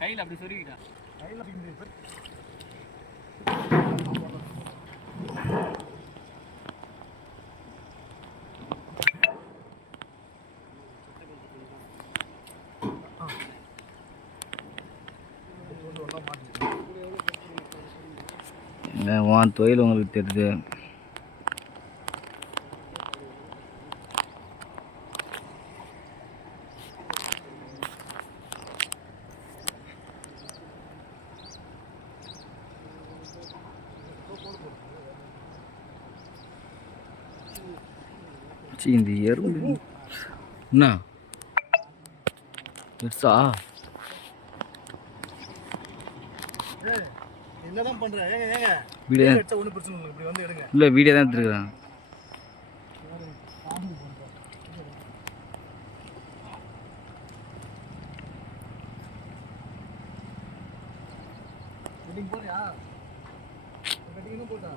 கையில் அப்படி சொருகிட்டா கையில் உன் தொழில் உங்களுக்கு தெரியுது. இந்த எறும்பு என்ன பெருசா என்னதான் பண்ற? ஏங்க வீடியோ எடுத்தா ஒண்ணு பிரச்சனை இல்ல, இப்படி வந்து எடுங்க. இல்ல வீடியோ தான் எடுத்துக்கிறேன். வெட்டிங் போறியா? வெட்டிங் போடா.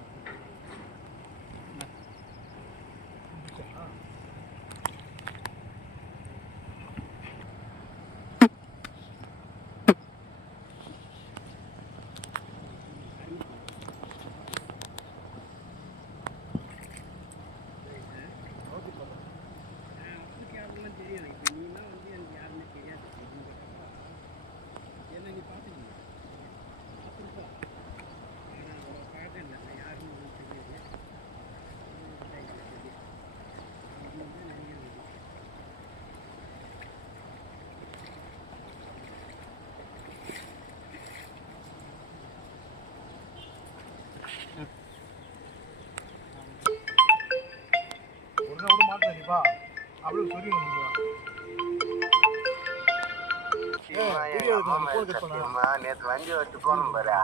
நேற்று வண்டி வெட்டு போனோம் பாரு,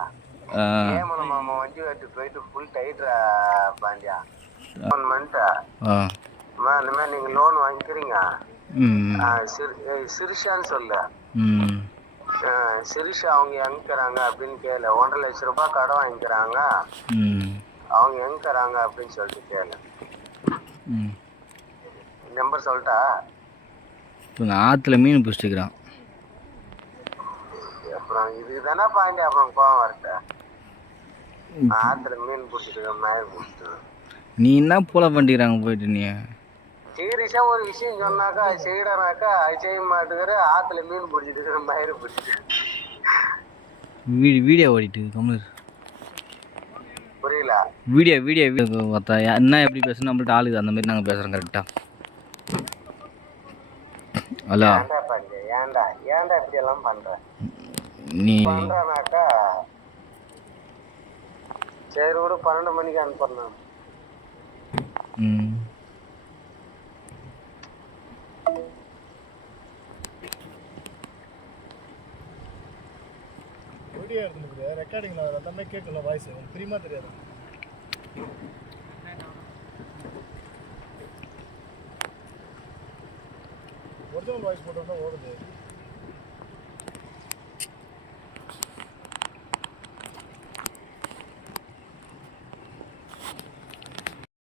ஏமன மாமா வண்டி வெட்டு போயிட்டு ஃபுல் டைட்ரா பாண்டியா ஃபோன் பண்ணிட்டா. இந்த மாதிரி நீங்க லோன் வாங்கிக்கிறீங்க, சிரிஷான்னு சொல்லு. சிரிஷா அவங்க எங்கிறாங்க அப்படின்னு கேளு. 1.5 லட்சம் ரூபாய் கடன் வாங்கிக்கிறாங்க, அவங்க எங்கிறாங்க அப்படின்னு சொல்லிட்டு கேளு. நம்பர் சொல்லிட்டா? நான் ஆற்றுல மீன் பிடிச்சிக்கிறான். அப்புறம் இதுக்கு தானே பாண்டி அப்புறம் கோவம் வரட்ட. ஆற்றுல மீன் பிடிச்சிட்டு மயிர் பிடிச்சிட்டு நீ என்ன போல பண்ணிக்கிறாங்க போயிட்டு. நீ சீரியஸா ஒரு விஷயம் சொன்னாக்கா அது செய்யறானாக்கா அது செய்ய மாட்டேங்கிற. ஆற்றுல மீன் பிடிச்சிட்டு மயிர் பிடிச்சிட்டு வீடியோ ஓடிட்டு கம்மல். புரியல? வீடியோ பார்த்தா என்ன எப்படி பேசணும் நம்மள்ட்ட ஆளுது அந்த மாதிரி நாங்கள் பேசுகிறோம் கரெக்டாக. ஹலோ ஏன்டா இப்படி எல்லாம் பண்ற? நீ பண்றானாக்கா சரி விடு, 12 மணிக்கு அனுப்பணும். வீடியோ எடுத்துருக்கு, ரெக்கார்டிங்ல எல்லாமே கேட்கல. வாய்ஸ் தெரியுமா தெரியாது? ஒரிஜினல் வாய்ஸ் போட்டோம்னா ஓடுது.